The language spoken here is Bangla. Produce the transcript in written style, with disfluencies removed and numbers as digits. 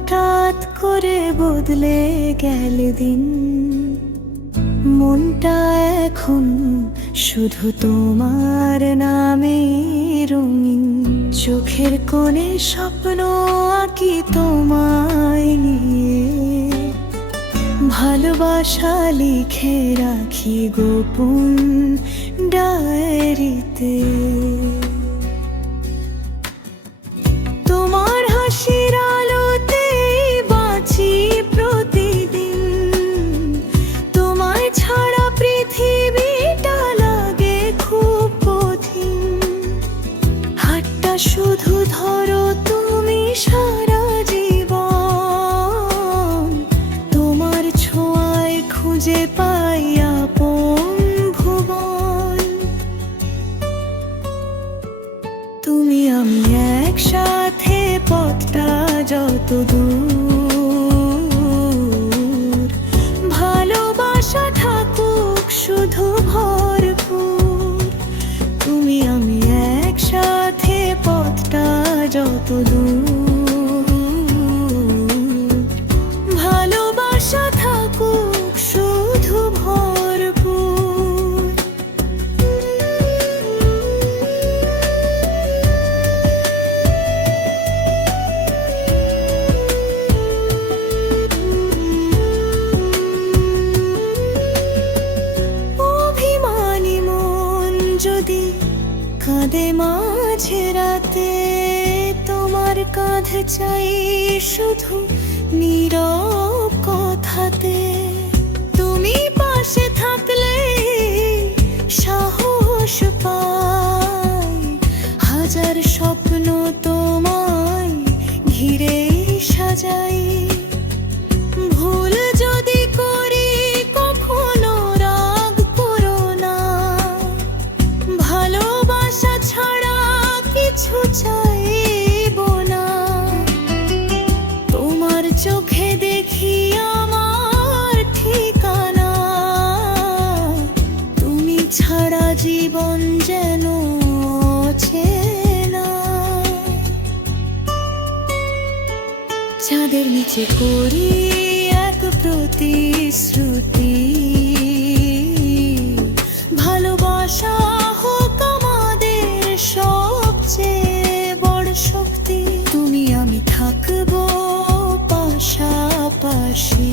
হঠাৎ করে বদলে গেল দিন, মনটা এখন শুধু তোমার নামে রঙিন। চোখের কোণে স্বপ্ন আঁকি তোমায় নিয়ে, ভালোবাসা লিখে রাখি গোপন ডায়েরিতে। তোমার হাসির আলোতে বাঁচি প্রতিদিন, তোমায় ছাড়া পৃথিবীটা লাগে খুব কঠিন। হাতটা শুধু ধরো তুমি সারা জীবন, তোমার ছোঁয়ায় খুঁজে পাই আপন ভুবন। তুমি আমি একসাথে পথটা যত দূর, ভালোবাসা থাকুক শুধু ভরপুর। তুমি আমি একসাথে পথটা যত দূর, ভালোবাসা থাকুক শুধু ভরপুর। অভিমানী মন যদি কাঁদে মাঝে রাতে, তোমার কাঁধে চাই শুধু নীরব কথাতে। তুমি পাশে থাকলে সাহস পাই, হাজার স্বপ্ন তোমায় ঘিরে সাজাই। ভুল যদি করি কখনো রাগ করো না, ভালোবাসা ছাড়া কিছু চাইবো না। তোমার চোখে দেখি আমার ঠিকানা, তুমি ছাড়া জীবন যেন অচেনা। চাঁদের নিচে করি এক প্রতিশ্রুতি, ভালোবাসা হোক আমাদের সবচেয়ে বড় শক্তি। তুমি আমি থাকবো পাশাপাশি।